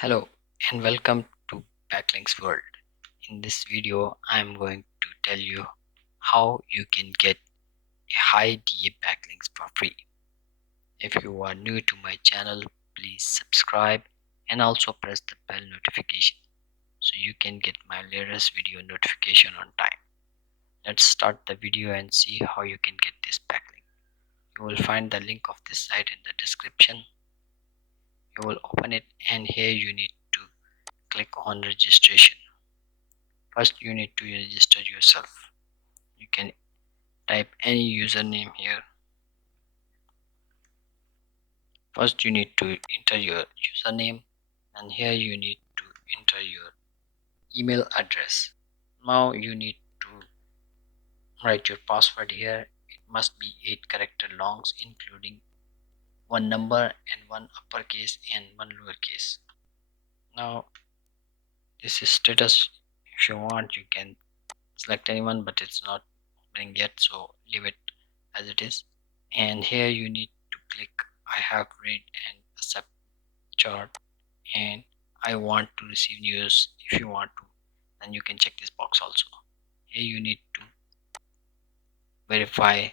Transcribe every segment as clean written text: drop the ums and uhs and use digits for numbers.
Hello and welcome to Backlinks World. In this video, I'm going to tell you how you can get a high DA backlinks for free. If you are new to my channel, please subscribe and also press the bell notification so you can get my latest video notification on time. Let's start the video and see how you can get this backlink. You will find the link of this site in the description. You will open it and here you need to click on registration. First, you need to register yourself. You can type any username here. First, you need to enter your username, and here you need to enter your email address. Now, you need to write your password here. It must be 8 character longs, including one number and one uppercase and one lowercase. Now, this is status. If you want, you can select anyone, but it's not opening yet, so leave it as it is. And here you need to click I have read and accept chart, and I want to receive news. If you want to, then you can check this box also. Here you need to verify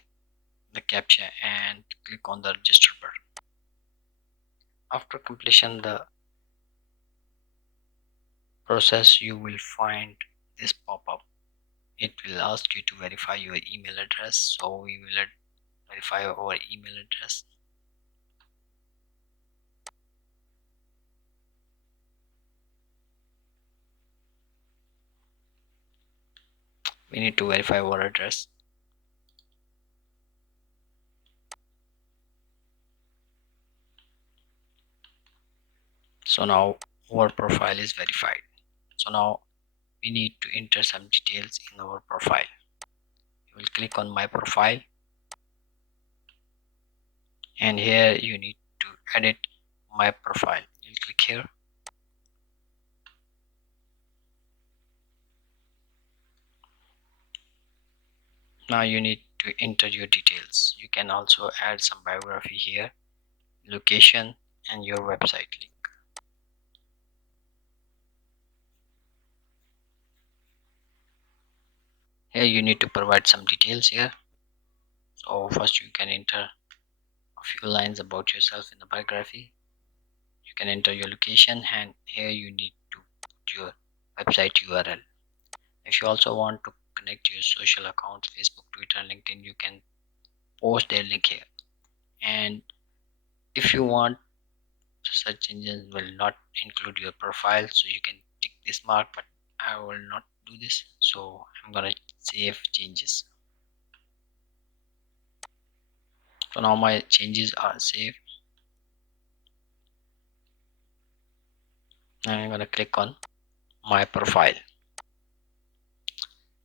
the captcha and click on the register button. After completion the process, you will find this pop-up. It will ask you to verify your email address, so we will verify our email address. We need to verify our address. So now our profile is verified. So now we need to enter some details in our profile. You will click on my profile, and here you need to edit my profile. You'll click here. Now you need to enter your details. You can also add some biography here, location, and your website link. Here you need to provide some details here. So first you can enter a few lines about yourself in the biography. You can enter your location, and here you need to put your website URL. If you also want to connect your social accounts, Facebook, Twitter, LinkedIn, you can post their link here. And if you want, search engines will not include your profile, so you can tick this mark, but I will not do this, so I'm gonna save changes. So now my changes are saved, and I'm gonna click on my profile.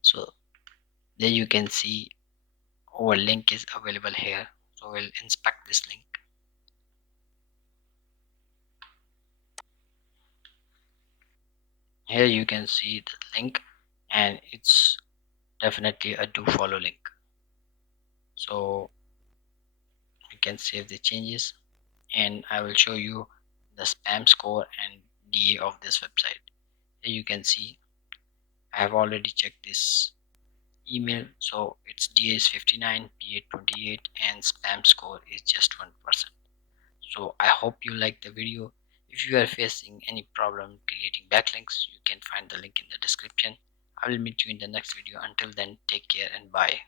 So there you can see our link is available here. So we'll inspect this link. Here you can see the link, and it's definitely a do follow link. So you can save the changes, and I will show you the spam score and DA of this website. Here you can see I have already checked this email, so its DA is 59, PA 28, and spam score is just 1%. So I hope you like the video. If you are facing any problem creating backlinks, you can find the link in the description. I will meet you in the next video. Until then, take care and bye.